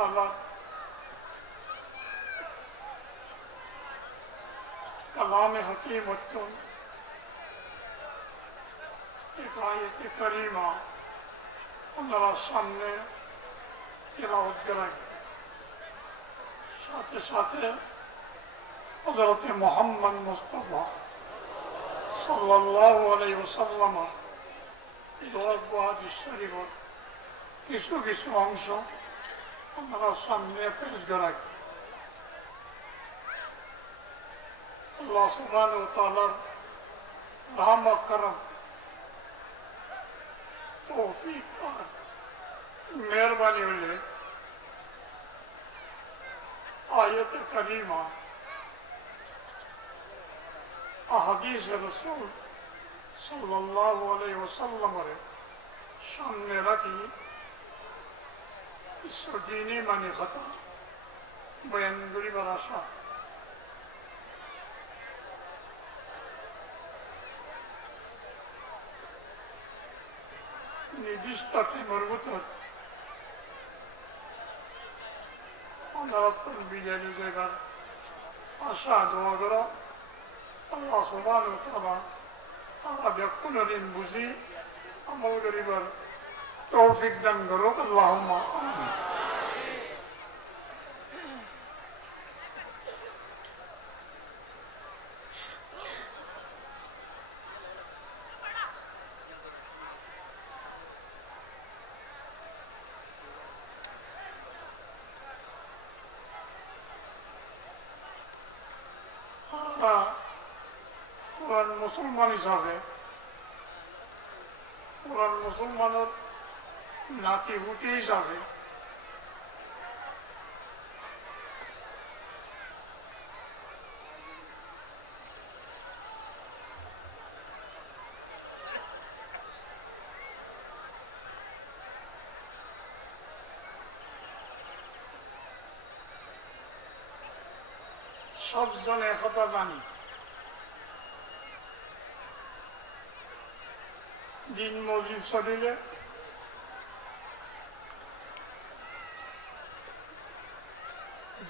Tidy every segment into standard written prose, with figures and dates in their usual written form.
ताला कलाम हकीम एक आयत करीमा हमारा सामने तिलावत कराएंगे। साथ साथ हज़रत मोहम्मद मुस्तफ़ा सल्लल्लाहु अलैहि वसल्लम हादीस शरीफ किसु किसु अंश हमारा सामने पेश कराएंगे। अल्लाह सुब्हानहु व तआला रहम व करम तौफीक और मेहरबानी हुई आयत करीमा अहदीस रसूल सल्लल्लाहु अलैहि वसल्लम रे सामने रखी इस दीनी मानी खता बयान करी बरासा निर्दिष्ट मरबूत বিজয়ী জায়গার আশা দোয়া করো আল্লাহ সুবহানাহু ওয়া তাআলা আমরা ব্যাকুল ঋণ বুঝি আমল করিবার তৌফিক দান করো আল্লাহুম্মা আমিন। मुसलमान हिसाबे पुरान मुसलमानर नाती हुटी हिसाबे सब जन एकता जानी दिन मस्जिद चलिले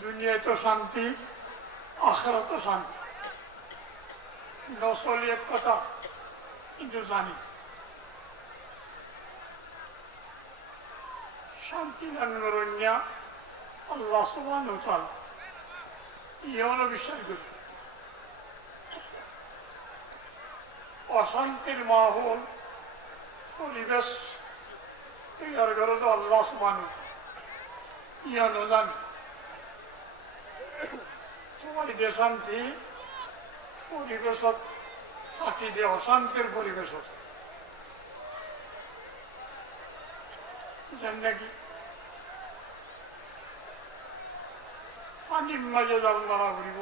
दुनिया तो शांति आखिरत तो शांति नसली एक कथा किन्तु जानी शांति दान करुन्या अल्लाह सुब्हानाहु व तआला इयानो বিশ্বাস করি অশান্তির মাহৌল পরিবেশ তৈরি করে তো আল্লাহ সুবহানাহু ওয়া তাআলা ইয়ানো জানি তোমার শান্তি পরিবেশত থাকি যে অশান্তির পরিবেশত যেন নাকি পানির মাঝে জাল মারা ঘুরিব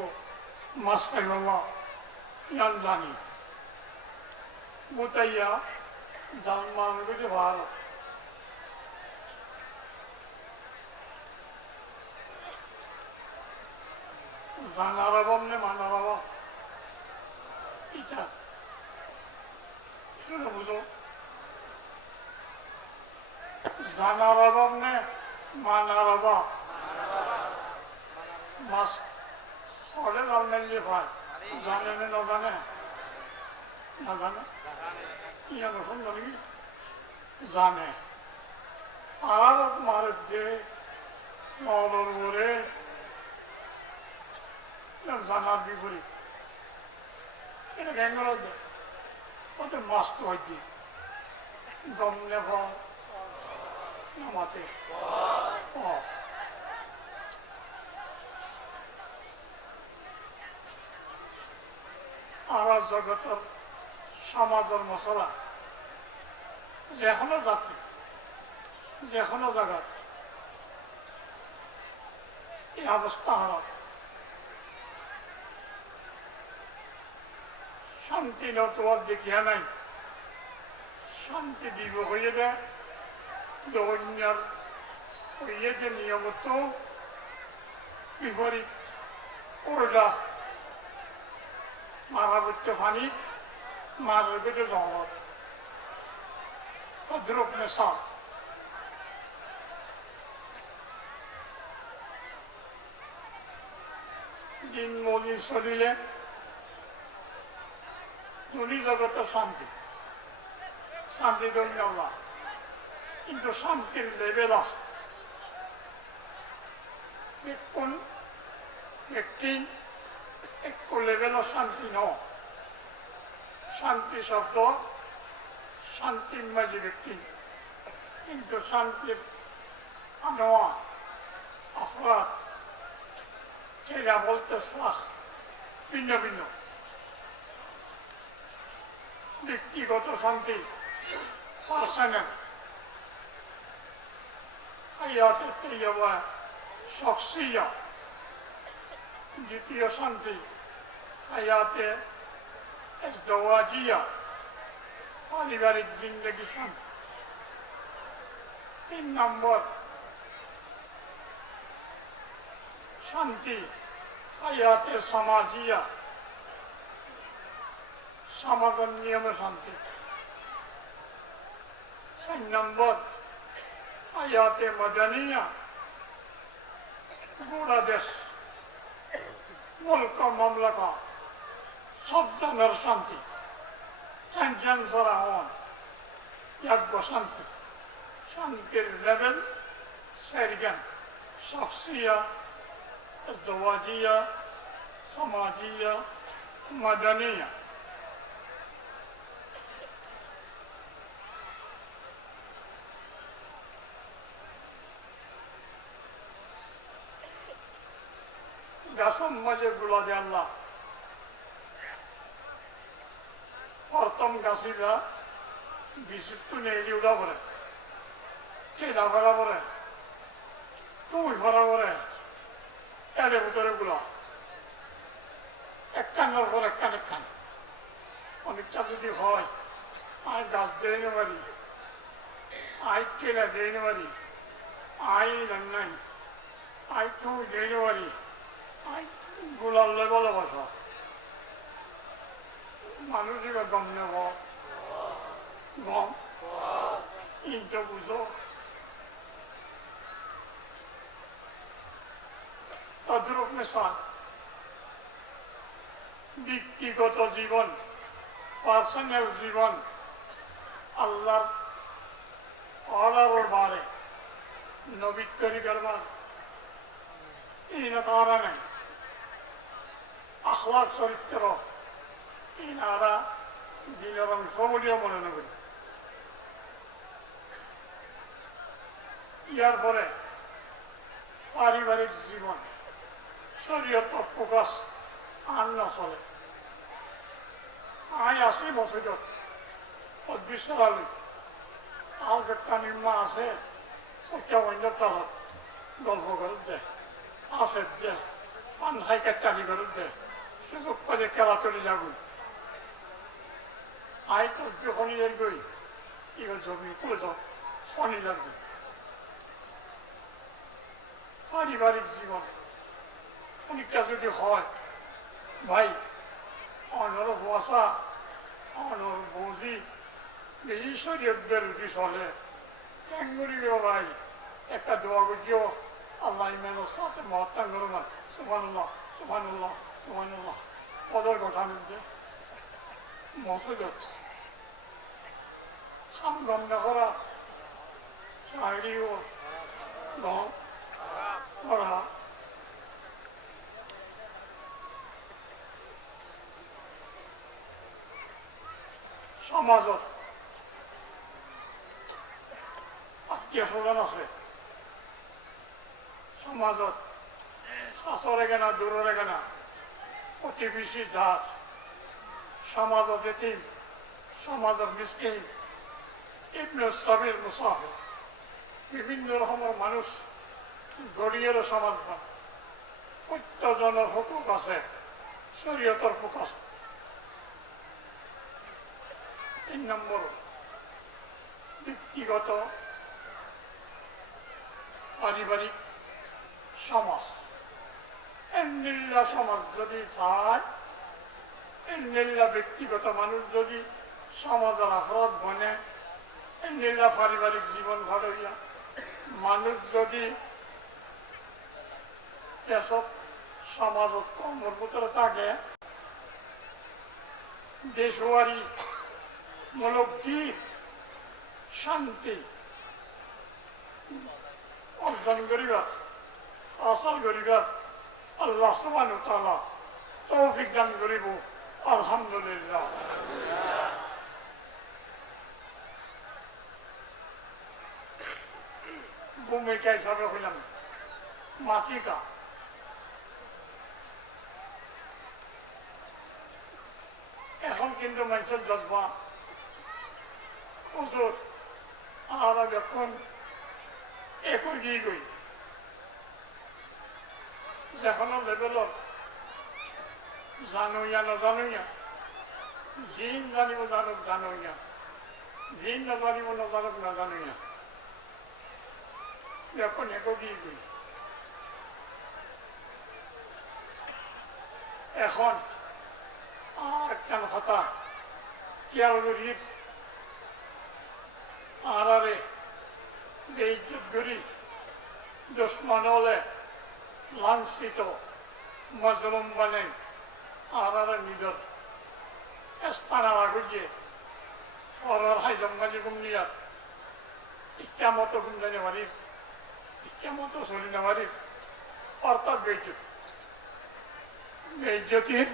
মাছ পাইব ইয়ান জানি গোটাইয়া জাল মারানো গেছে ভালো জানারা বমনে মানারা বা ইটা শুনে বুঝো জানারা বমনে মানারা বা মাছ হলে জাল মেললে ভাই জানে না জানে না জানে ইয়ানো সুন্দর নাকি জানে আর মারে দে নদর করে জানার বিপরীত এটা গ্যাঙ্গল দেয় ওতে মাছ তো হয় দিয়ে দম নেব নামাতে আর জগতের সমাজের মশলা যে কোনো জাতি যে কোনো জায়গা এই অবস্থা হওয়া শান্তি নতুয়ার দেখিয়া নাই শান্তি দিব হয়ে দেয় দৈন্যার হয়ে যে নিয়মিত বিপরীত ওরটা মারা করতে পানি মারার পেটে জঙ্গল তদ্রুপ নেশা দিন মজি চলিলে দুনি জগতের শান্তি, শান্তি ধন্য না, কিন্তু শান্তির লেভেল আছে। কোন ব্যক্তি একটু লেভেলও শান্তি ন, শান্তি শব্দ শান্তির মাঝে ব্যক্তি, কিন্তু শান্তির আনোয়া আফরাদ সেটা বলতে শ্বাস ভিন্ন ভিন্ন। ব্যক্তিগত শান্তি পার্সোনাল, হায়াতে তৈয়বা শখসিয়া। দ্বিতীয় শান্তি হায়াতে ইজদিওয়াজিয়া, পারিবারিক জিন্দগি শান্তি। 3 নম্বর শান্তি হায়াতে সমাজিয়া, সমাজের নিয়মে শান্তি। 4 নম্বর হায়াতে মদনিয়া, গোটা দেশ মুলক মামলাকা সব জনের শান্তি, টেনশন ছাড়া হন ইয়াজ্ঞ শান্তি। শান্তির লেভেল সেরগান শখসিয়া, ইজদিওয়াজিয়া, সমাজিয়া, মাদানিয়া। গাছের মাঝে গুলা দিয়ে আল্লাহ প্রথম গাছিরা বিশুদ্ধ নেই উড়া পড়ে, চেলা ভরা পড়ে, তুই ভরা পড়ে, এদের ভিতরে গুলা এক কানের পর এক কান এক খান। অনেকটা যদি হয় আয় গাছ দিয়ে নে পারি, আয় চেলা দিয়ে নে পারি, আয় নাই, আয় তুই দিয়ে নে পারি, আয় গুলার লেবলে বসা। মানুষ এবার গম নেব, গম ইনটা বুঝো। তদ্রূপ মিশাল ব্যক্তিগত জীবন, পার্সোনাল জীবন আল্লাহর অর্ডারের বারে নবীর তরিকার বার ইনারা নেই। আখলাক চরিত্র ইনারা দিনের অংশ বলিও মনে না করি। ইয়ার পরে পারিবারিক জীবন শরীয়ত প্রকাশ আর না চলে। আয় 80 বছর 24 সালে আর একটা নিম্মা আছে, অন্য তালত গল্প করে দেয়, আসে দেয়, পান হাইকার চালি করে দেয়, সুযোগ করে খেলা চলে যাবো। আয় তো যখনই এরগই এবার জমি করে যাও শনি লাগবে। পারিবারিক জীবন অনেকটা যদি হয় ভাই, অনর বসা অনর বৌজি এই শরীয়ত বেরুটি চলে ট্যাঙ্গুরিও ভাই একটা দোয়া গুজিও আল্লাহ ইমানের সাথে মহাত্মা করো না। সুবহানাল্লাহ সুবহানাল্লাহ সুবহানাল্লাহ পদের কথা মিলতে মশে যাচ্ছে। সামগন্ধা করা শাড়িও গম করা সমাজত আত্মীয় স্বজন আছে, সমাজত শাসরে কেনা দূরে কেনা প্রতিবেশী দাস, সমাজত এতিম, সমাজত মিসকিন, ইবনে সাবিল মুসাফির, বিভিন্ন রকমের মানুষ গড়িয়েরও সমাজ পান। প্রত্যেকজনের হুকুক আছে শরীয়তের প্রকাশ। 3 নম্বর ব্যক্তিগত পারিবারিক সমাজ। এমনিল্লা সমাজ যদি চায়, এমনিল্লা ব্যক্তিগত মানুষ যদি সমাজের আফরাদ বনে, এমনিল্লা পারিবারিক জীবন ঘটইয়া মানুষ যদি এসব সমাজত কর্মর ভিতরে থাকে দেশওয়ারি মূলক কি শান্তি অর্জন করিবা হাসল করিবা আল্লাহ সুবহানাহু ওয়া তাআলা তৌফিক দান করিব আলহামদুলিল্লাহ। ভূমিকা হিসাবে হইলাম মাতিকা এখন কিন্তু মানুষের জজবা হুজুর আর যখন একই গিয়ে গই যেখানে লেভেলত জানুইয়া নজানুইয়া জিন জানিব জানুক জানুইয়া জিন নজানিব নজানুক নাজানুইয়া যখন একই গিয়ে গই এখন একখান কথা কিয়ারগরির আরারে বেইজ্জত করি দুশ্মন হলে লাঞ্ছিত মজলুম বলে আরারে নিজর স্থানার আগুয়ে সরার হাই জঙ্গালি গুমনিয়া ইচ্ছা মতো গুমজানি মারির ইচ্ছা মতো সরিনা মারির অর্থাৎ বেইজ্জত বেইজ্জতির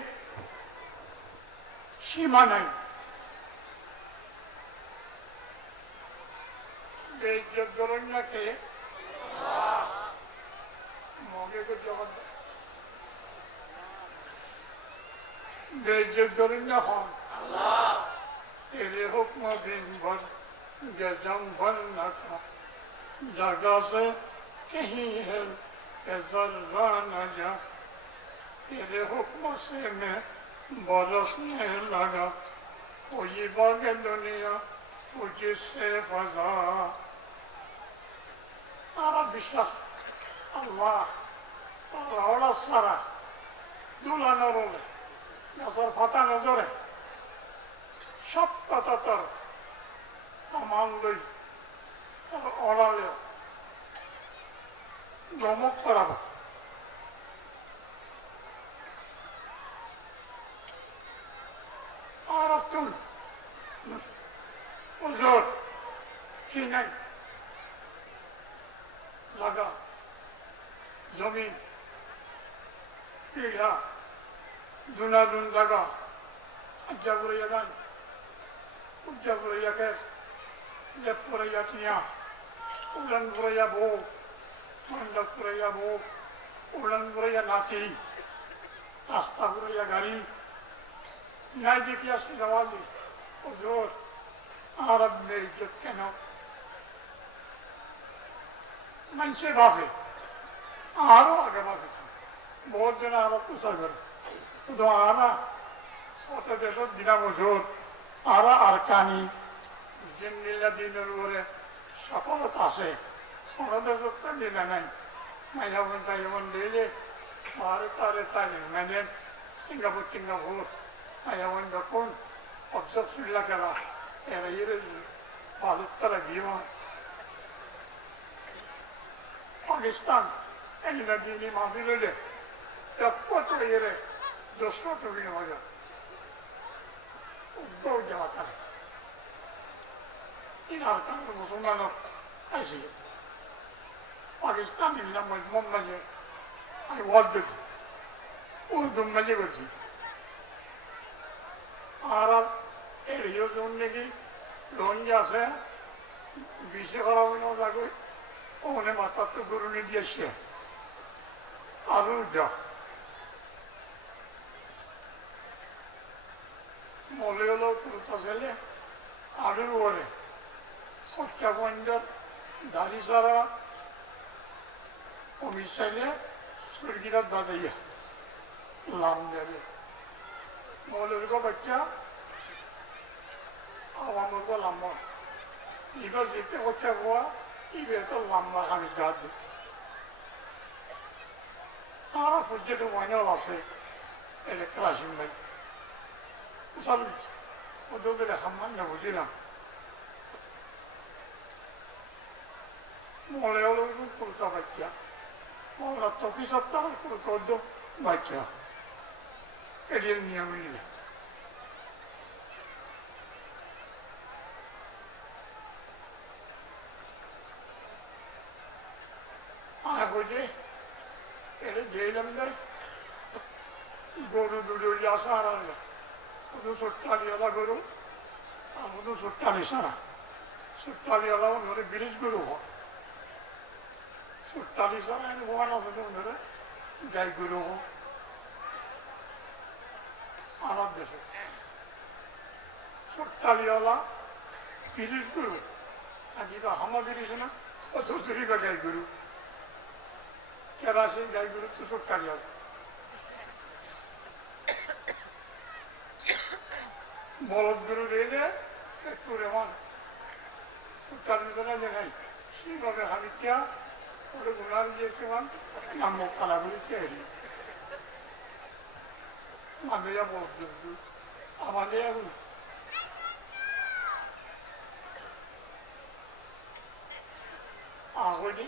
সীমা নাই। বেইজ্জত করেন না কে মগে জগৎ बेइज्जत करें ना हम तेरे हुक्म दिन भर गजम भर न खा जगह से कहीं है जर्रा न जा तेरे हुक्म से मैं बरसने लगा कोई बाग दुनिया मुझसे फजा বিশ্বাস আল্লাহ ওরা সারা দুলা নরলে গাছের ফাতা নজরে সব কথা তোর কামাল লই তোর অড়ালে গমক করাব আর তুই ওজোর কি নাই জায়গা জমিন পিড়া দুনাদুন জায়গা আজ্জা করাইয়া গান উজ্জা করাইয়া কেস লেপ করাইয়া টিয়া উড়ান করাইয়া বউ মন্ডপ করাইয়া বউ উড়ান করাইয়া নাচি রাস্তা করাইয়া গাড়ি নাই দেখি আসি দেওয়ালি ওজোর আর আপনি ইজ্জত কেন মানুষে ভাবে আরো আগে ভাবে বহুত জন আরো প্রচার করে কিন্তু আরা শত দেশের দিনা বছর আরা আর কানি জিন্দিলা দিনের উপরে সফলতা আছে শত দেশের তো দিনা নাই মাইনা বোন তাই যেমন দিলে আরে তারে তাই মানে সিঙ্গাপুর টিঙ্গাপুর মাইনা বোন যখন অবসর শুনলা কেনা এরা ইয়ে ভারত তারা জীবন পাকিস্তান এগুলা দিনই মাহফিল হইলে কত এরে 200 টুকি নেওয়া যায় উদ্যোগ যাওয়া থাকে ইনার কারণে মুসলমানও আসি পাকিস্তান ইলাম মজমুম মাঝে আমি ওয়াজ দেখছি উর্দু মাঝে করছি আর এর হিরো জন নাকি রোহিঙ্গা আছে বিশ্বে করা হইল যাগৈ ওখানে মাথার তো গরু নিয়ে দিয়েছে আরো যা মলে হলো কুর্তা ছেলে আলুর ওরে খরচা বন্ধর দাড়ি সারা অমিত চাইলে সুরগিরা দাদাইয়া লাম দেবে মলের গো বাচ্চা আমার গো লাম্বা এবার যেতে খরচা হওয়া ইবে তো লম্বা খানিক গাছ তারা পর্যটক মাইনাল আছে এটা ক্লাসিম ভাই বুঝলি ওদের সম্মান না বুঝিলাম মলে হলো কুর্তা বাচ্চা মলা তকি সপ্তাহ কুর্তা বাচ্চা এটির নিয়ম নিলে কইছে এটা যেলাম না গরু দুটো আসা আর আনলো শুধু ছোট্টালিওয়ালা গরু আর শুধু ছোট্টালি সারা ছোট্টালিওয়ালাও ধরে ব্রিজ গরু হয় ছোট্টালি সারা এনে ভগবান আছে ধরে গাই গরু হোক আমার দেশে ছোট্টালিওয়ালা ব্রিজ গরু আর যেটা হামা ব্রিজ না অত বা গাই গরু কেরাসি গাই গরু তো ছোট্টালি আছে বলদ গরু রেলে একটু রেমান ছোট্টালি জানা যে নাই সেইভাবে হাবিকা ওটা গুণার দিয়েছিলাম নাম কালা বলে চেয়ে আমাদের বলদ গরু আমাদের আগুনি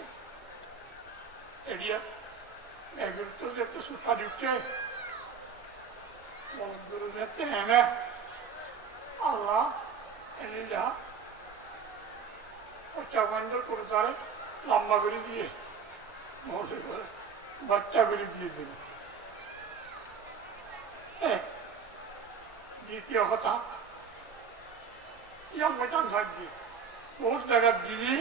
এরিয়া এগুলো তো যেতে সুতা দিচ্ছে বলদগুলো যেতে এনে আল্লাহ এলিলা বন্ধ করে তারে লম্বা করে দিয়ে মরে করে বাচ্চা করে দিয়ে দিল দ্বিতীয় কথা ইয়াম থাকবে বহুত জায়গা দিয়ে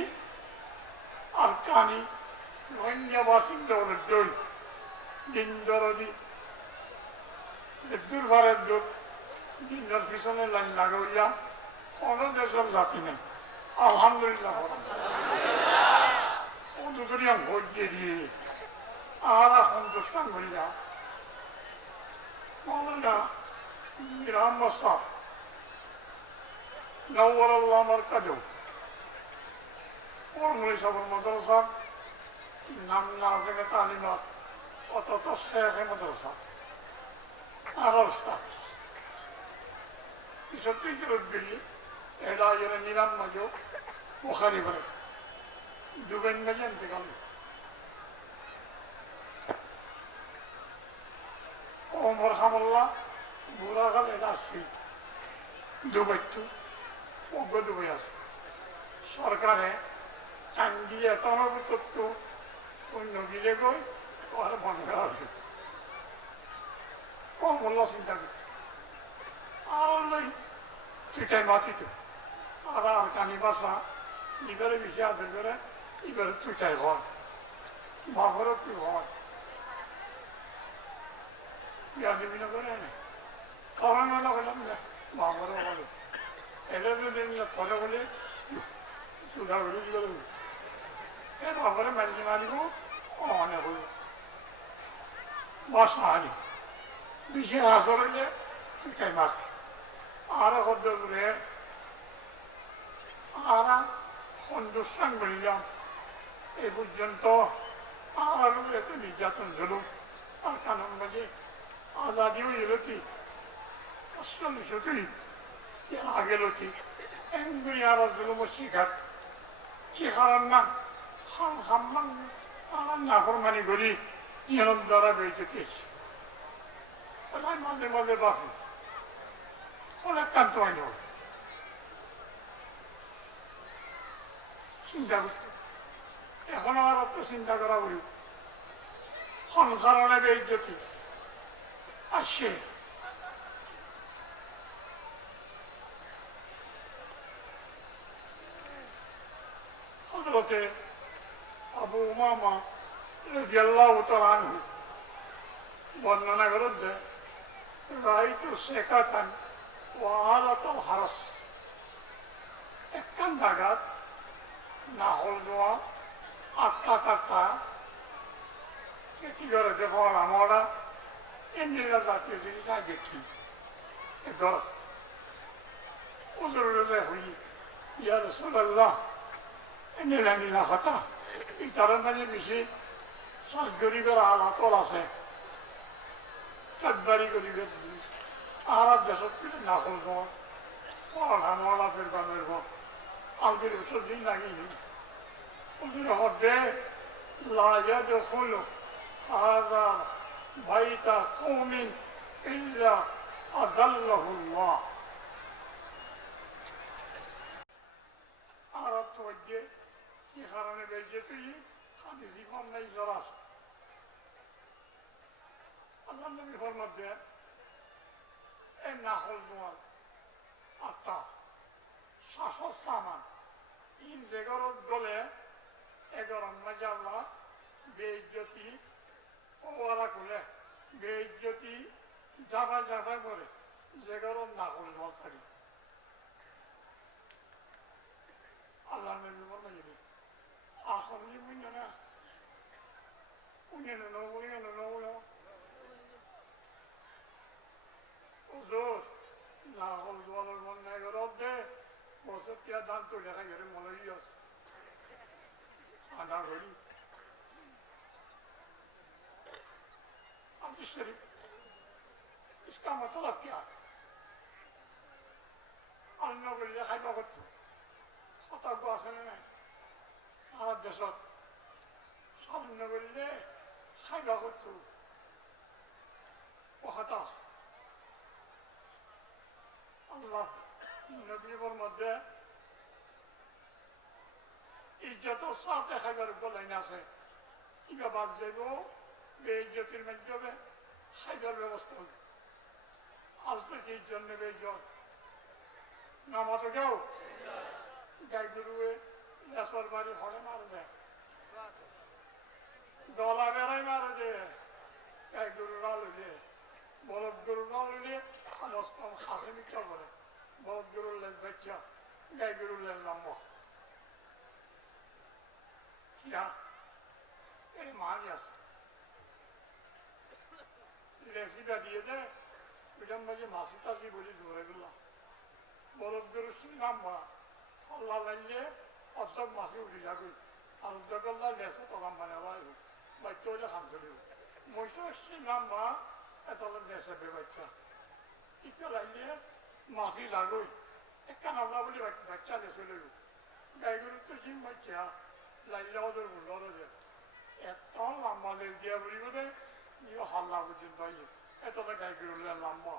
আর কানি রোহিঙ্গাবাসীদের দই দিন দরদি দুর্ভারের দোষ দিনের পিছনে লাইন লাগাইয়া কোনো দেশের জাতি নেই আলহামদুলিল্লাহ দুজনিয়া ভোট দিয়ে দিয়ে আর সন্তুষ্টান করিয়া মৌলানা মীর আহমদ সাহ নওয়ারুল্লাহ মারকাজও মৌলভী সাহেবের মাদ্রাসা নাম নাজেগে তালিমাত অত শেখ মাদ্রাসা আর সত্যি দিল্লি এটা নিলাম মাঝে বুখারি করে দুবেন মাঝে ইন্তেকাল ওমর হামল্লাহ বুড়া খাল এটা আসছি দুবাই তো অজ্ঞ দুবাই আছে সরকারে চাঙ্গি এত তত্ত্ব অন্য গিলে গই আর বন্ধ করা হবে কম মূল্য চিন্তা করছে আর চিটাই মাতিত আর কানি বাসা ইবারে বেশি আদর করে এবারে চিটাই হয় বাঘরও কি হয় ইয়াদিবি না করে না কারণ না করলাম না বাঘরও বলে এটা যদি পরে বলে সুধা বলে কি করবো এর বাঘরে মারিকে মারিব অনেক হইব বাসা হারি বেশি হাসর হইলে চিটাই মাছ আর হদ্দ করে আর সন্তুষ্টান করিলাম এই পর্যন্ত আর এত নির্যাতন ঝুলুক আর কানন বাজে আজাদিও এলোতি আসলিশতি আগে লতি এমনি আর জুলুম শিখাত কি কারণ না হাম্মান আর নাফরমানি করি নিয়ম দ্বারা বেঁচে পেয়েছি মাঝে মাঝে বাকি অনেক কান্ত হয় না চিন্তা করতে এখন আমার অত চিন্তা করা বলি সংসারণে বেইজ্জতি আসছে হযরতে আবু উমামা রাদিয়াল্লাহু তাআলা আনহু বর্ণনা করতে রাইতু সেকাতান ওয়ালাতুল হারাস একখান জায়গাত নাহল জোয়া আটটা কাটটা কি করে দেখো আমরা এমনিরা জাতীয় জিনিস না দেখি ধর ওজোর হই ইয়া রাসূলুল্লাহ এমনিরা নিলা কথা এই তারা মানে বেশি শ্বাস গরিবের হালাতল আছে চারবারি গরিবের জিনিস আর দেশত নাহল জোয়া পড়া মলা ফেরবা মেরবা আলবির বছর দিন লাগিনি ওদের হদে লাজা দেখলো هذا বাইতা কওমিন ইল্লা আযাল্লাহুল্লাহ। আর অর্থ হচ্ছে কি কারণে বেইজ্জতি হাদিস ইমাম নাই জরা আছে। আল্লাহ নবী ফরমান দেন এই নাখল তোমার আত্মা শাসক সামান ইন যেগরত গলে এগরম মাঝে আল্লাহ বেইজ্জতি ওরা খুলে বেইজ্জতি যাবা যাবা করে যেগরম নাখল মশারি আল্লাহ নবী ফরমান আখরি বুঝলো না উনিয়ে নবুলো হুজুর নাখল দোয়ালের মন নাই গরব দে বছর টিয়া দান তো দেখা গেলে মলাই আছে আধা ঘড়ি হাদিস শরীফ इसका मतलब क्या है अन्न করলে খাইবা করতো সতর্ক আছে না আমার দেশত সামন্য করলে খাইবা করতো ও হতাশ আল্লাহ নবীর মধ্যে ইজ্জতের সাথে খাইবার বলাইন আছে কিবা বাদ যাইব বেইজ্জতির মাধ্যমে খাইবার ব্যবস্থা হবে আজ থেকে ইজ্জত নেবে ইজ্জত নামাজ কেউ গাই গরুয়ে লেসর বাড়ি হরে মারে দেয় গলা বেড়াই মারে দে গাই গরু না লইলে বলদ গরু না লইলে সমস্ত খাসি মিক্সা করে বলদ গরুর লেজ বাচ্চা গাই গরুর লেজ লম্ব কিয়া এই মারি আছে লেসিটা দিয়ে দেয় ওইটার মাঝে মাসি টাসি বলি ধরে গেলাম বলদ গরুর নাম বা সল্লা লাইলে অর্ধক মাসি উঠি যাবে আর অর্ধকল্লা লেসে তখন মানে বাচ্চা হইলে খাম চলিব মহিষের নাম বা এত লেসে বে বাচ্চা ইটা লাইলে মাসি লাগই একটা নামলা বলি বাচ্চা লেসে লইব গাই গরুর তো সিং বাচ্চা লাইলে ওদের গুলো যে এত লম্বা লেস দিয়া বলিব দে ইয়ে হাল্লা পর্যন্ত এত গাই গরুর লম্বা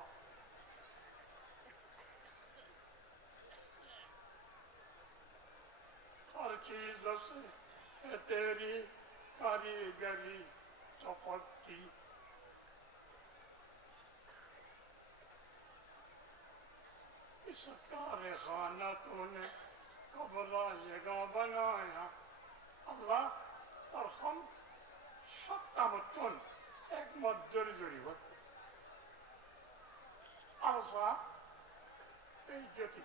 हर चीज से है तेरी कारीगरी चौपत्ती इस कारखाना तूने कबलाएगा बनाया अल्लाह और हम सबका मतन एक मजदूरी जुड़ी हो आशा बेइज्जती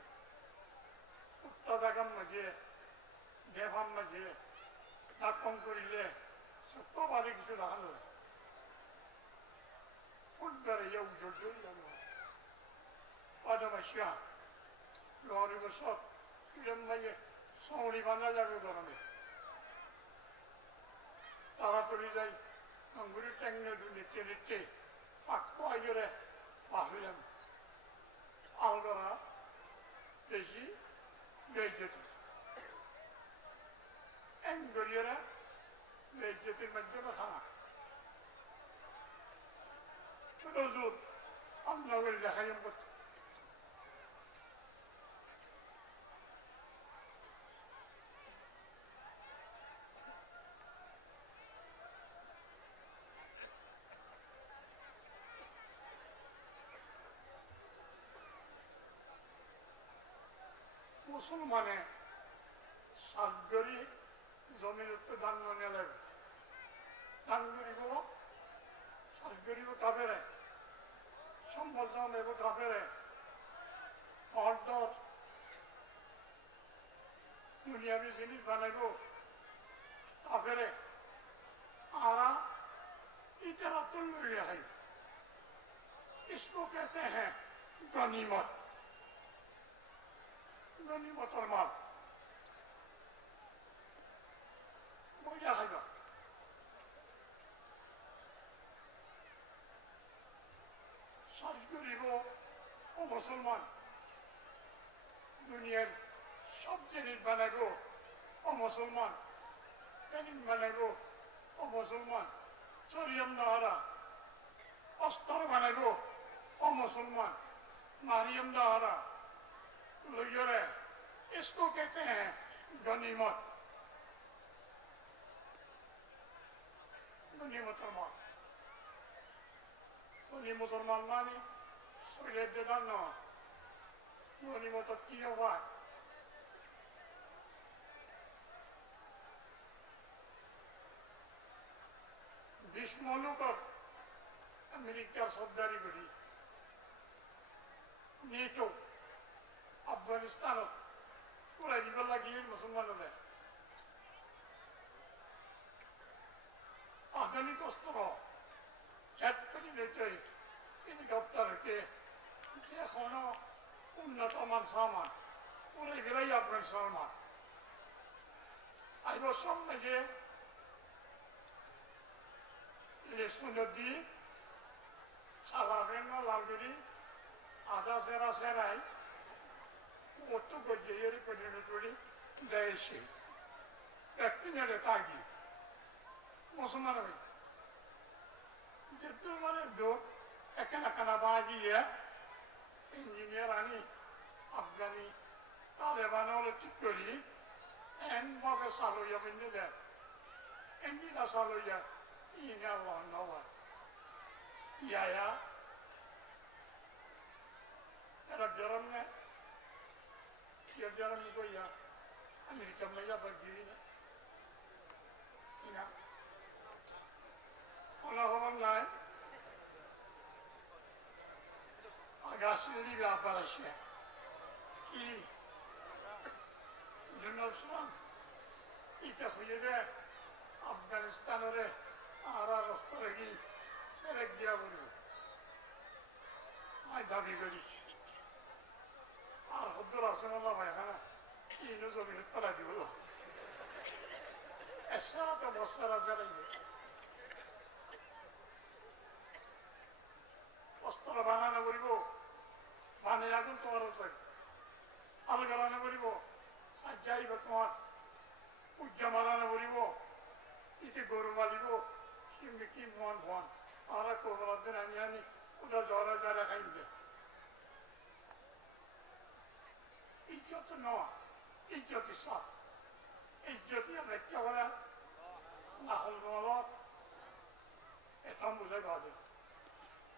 उत्तादागम मजे দেভান মাঝে দাপন করিলে সত্য বাজে কিছু দেখানো ফুটবারে ইয়ে উজ্জ্বল আদমাশিয়া লরি বছর ফিল্ম মাঝে সৌড়ি বাঁধা যাবে গরমে তাড়াতাড়ি যাই আঙ্গুরি ট্যাংনে নিতে নিতে ফাঁক পাই গেলে বাসে যাবে আলগরা বেশি বেইজ্জতি গড়িয়েরা বেইজ্জতির মাধ্যমে খানা ছোট জোর আল্লাহ দেখাই করছে মুসলমানে সাতগরি জমির উত্তর ধান নিয়ে লাগবে ধান করিব সাজ করিব কাপেরে সম্পদ নেব কাপেরে হরদর দুনিয়াবি জিনিস বানাইব কাপেরে आरा इतना तुल है इसको कहते हैं गनीमत गनीमत और माल बोझा है सच गरीब ও মুসলমান দুনিয়ার সব জিনিস বানাইব ও মুসলমান ট্রেনিং বানাইব ও মুসলমান চরিয়াম নাহারা অস্ত্র বানাইব ও মুসলমান मारियम दारा लोयरे इसको कहते हैं गनीमत मुसलमान मानी शरीर देदान न गनीमत की हुआ বিস্ময়কর আমেরিকার সর্দারি করি নেটো আফগানিস্তানত ফুৰাই দিব লাগিল মুছলমানলৈ আধুনিক অস্ত্ৰ জেট কৰি লৈ হেলিকপ্টাৰকে যেখনো উন্নত মান সামান ফুৰাই গেলাই আফগানিস্তান আহিব সামনে যে লেসুনদি সালাবেন না লালগিরি আধা সেরা সেরাই ಒಟ್ಟು ಗೊಜ್ಜೆಯರಿ ಪಡಿನಟುಡಿ ದಯಸಿ ವ್ಯಕ್ತಿನೆಡೆ ತಾಗಿ ಮುಸಲ್ಮಾನರು যেহেতু মানে দোক এখানে কানা বাগিয়ে ইঞ্জিনিয়ার আনি আফগানি তালেবান ঠিক করি এন মগে সালইয়া বিন্দু দে এমনিটা সালইয়া ইনে আল্লাহ নওয়া ইয়া এরা গরম না Dia jarang juga ya, Amerika Melayu begini, ini, orang lain, agak sulit apa rasanya, ki, Donald Trump, itu hujan Afghanistan orang, arah rasta lagi, selek dia bulu, ada bigori. Abdul Hasan Allah bayana ini zomir tala diyor. Esra da basara zarayı. Ostra banana buribo. Bana yakın tuvar olacak. Algalana buribo. Acayip tuvar. Uccamalana buribo. İti gorumalibo. Şimdi kim muan. Ara kovaladan yani o da zora kayındı. ইজ্জত নয় ইজ্জতি সব ইজ্জতি ব্যাখ্যা বলে নাহল মলত এথম বুঝে গাবে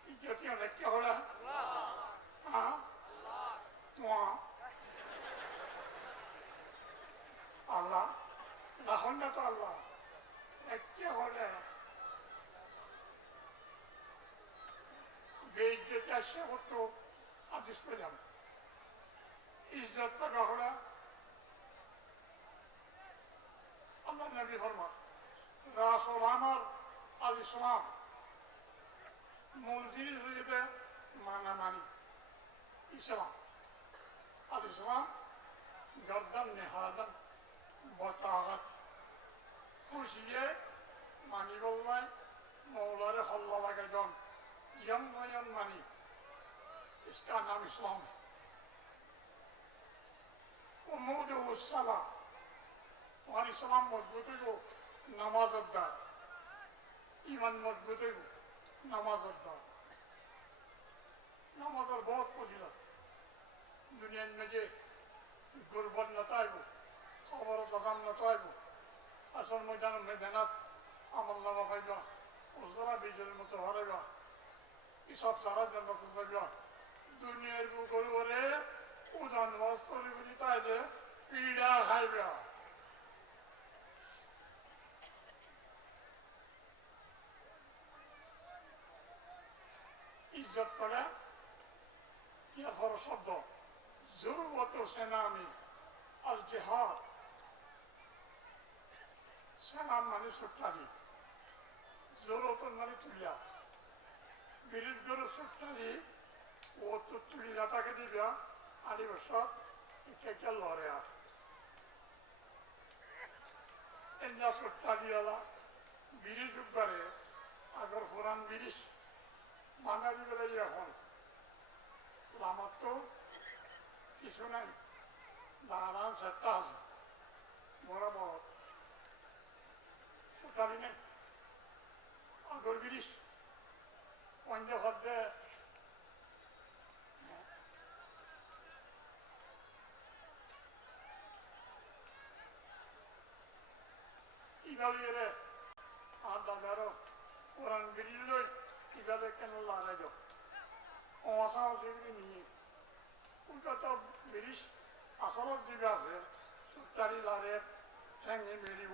ইজ্জতি ব্যাখ্যা বলে হ্যাঁ তোমা আল্লাহ নাহল না তো আল্লাহ ব্যাখ্যা হলে বেইজ্জতি আসে হতো হাদিস পেলাম ইজ্জত টাকা হলে আল্লাহ নবী ফরমান রাসূল আমার আল ইসলাম মূল জিনিস হইবে মানামানি ইসলাম আল ইসলাম গর্দান নেহাদান বতাগত খুশিয়ে মানি বললাই মৌলারে হল্লা লাগে জন জিয়ম নয়ন মানি इसका नाम इस्लाम है उम्मीद सला तुम्हारी इस्लाम मजबूत है को नमाज अदा ईमान मजबूत है को नमाज अदा नमाज और बहुत फजीलत दुनिया में जे गुर्बत नताइबो खबर बगाम नताइबो असल मैदान में मेहनत अमल नवा फायदा उसरा बीजल मुतहरेगा इस सब सारा जन्नत सजा दुनियार बुकल वरे उदान वास्तव बुझता है जे पीड़ा खाइबा इज्जत पड़े या फर शब्द जरूरत सेनानी अल जिहाद सेना माने सुट्टाली जरूरत माने तुलिया বিরোধ করে সুট্টালি ও তো তুলি লাতাকে দিবা আড়ি বছর কে লড়ে আর এন্না সুট্টালিওয়ালা বিরিশ উঠবারে আগর ফুরান বিরিশ বাঙালি বেলা এখন আমার তো কিছু নাই দাঁড়ান সেটা আছে বড় বড় সুট্টালি নেই আগর বিরিশ পঞ্চহদ্দে ইভাবে আর দাদারও কোরআন বেরিয়ে কিভাবে কেন লাগাই যাও অসাও যেগুলি নিয়ে কলকাতা বেরিস আসলত যেগুলো আছে সুতারি লারে ঠ্যাঙ্গি মেরি